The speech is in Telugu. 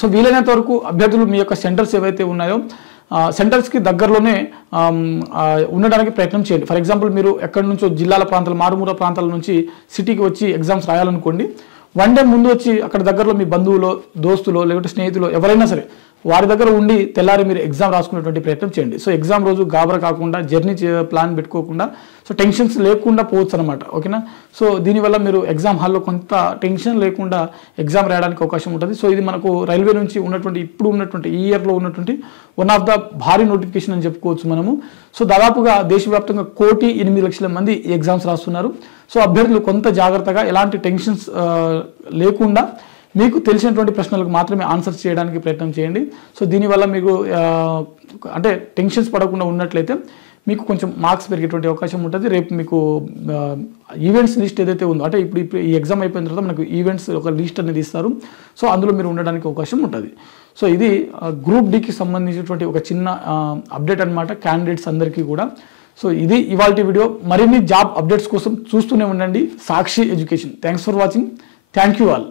సో వీలైనంత వరకు అభ్యర్థులు మీ యొక్క సెంటర్స్ ఏవైతే ఉన్నాయో సెంటర్స్కి దగ్గరలోనే ఉండడానికి ప్రయత్నం చేయండి. ఫర్ ఎగ్జాంపుల్ మీరు ఎక్కడి నుంచో జిల్లాల ప్రాంతాలు మారుమూల ప్రాంతాల నుంచి సిటీకి వచ్చి ఎగ్జామ్స్ రాయాలనుకోండి. వన్ డే ముందు వచ్చి అక్కడ దగ్గరలో మీ బంధువులో దోస్తులో లేకపోతే స్నేహితులు ఎవరైనా సరే వారి దగ్గర ఉండి తెల్లారి మీరు ఎగ్జామ్ రాసుకునేటువంటి ప్రయత్నం చేయండి. సో ఎగ్జామ్ రోజు గాబరా కాకుండా జర్నీ ప్లాన్ పెట్టుకోకుండా సో టెన్షన్స్ లేకుండా పోవచ్చు అనమాట. ఓకేనా. సో దీనివల్ల మీరు ఎగ్జామ్ హాల్లో కొంత టెన్షన్ లేకుండా ఎగ్జామ్ రాయడానికి అవకాశం ఉంటుంది. సో ఇది మనకు రైల్వే నుంచి ఉన్నటువంటి ఇప్పుడు ఉన్నటువంటి ఈ ఇయర్లో ఉన్నటువంటి వన్ ఆఫ్ ద భారీ నోటిఫికేషన్ అని చెప్పుకోవచ్చు మనము. సో దాదాపుగా దేశవ్యాప్తంగా 1,08,00,000 మంది ఈ ఎగ్జామ్స్ రాస్తున్నారు. సో అభ్యర్థులు కొంత జాగ్రత్తగా ఎలాంటి టెన్షన్స్ లేకుండా మీకు తెలిసినటువంటి ప్రశ్నలకు మాత్రమే ఆన్సర్స్ చేయడానికి ప్రయత్నం చేయండి. సో దీనివల్ల మీకు అంటే టెన్షన్స్ పడకుండా ఉన్నట్లయితే మీకు కొంచెం మార్క్స్ పెరిగేటువంటి అవకాశం ఉంటుంది. రేపు మీకు ఈవెంట్స్ లిస్ట్ ఏదైతే ఉందో అంటే ఇప్పుడు ఈ ఎగ్జామ్ అయిపోయిన తర్వాత మనకు ఈవెంట్స్ ఒక లిస్ట్ అనేది ఇస్తారు. సో అందులో మీరు ఉండడానికి అవకాశం ఉంటుంది. సో ఇది గ్రూప్ డికి సంబంధించినటువంటి ఒక చిన్న అప్డేట్ అనమాట క్యాండిడేట్స్ అందరికీ కూడా. సో ఇది ఇవాల్టి వీడియో. మరిన్ని జాబ్ అప్డేట్స్ కోసం చూస్తూనే ఉండండి Sakshi education. Thanks for watching. Thank you all.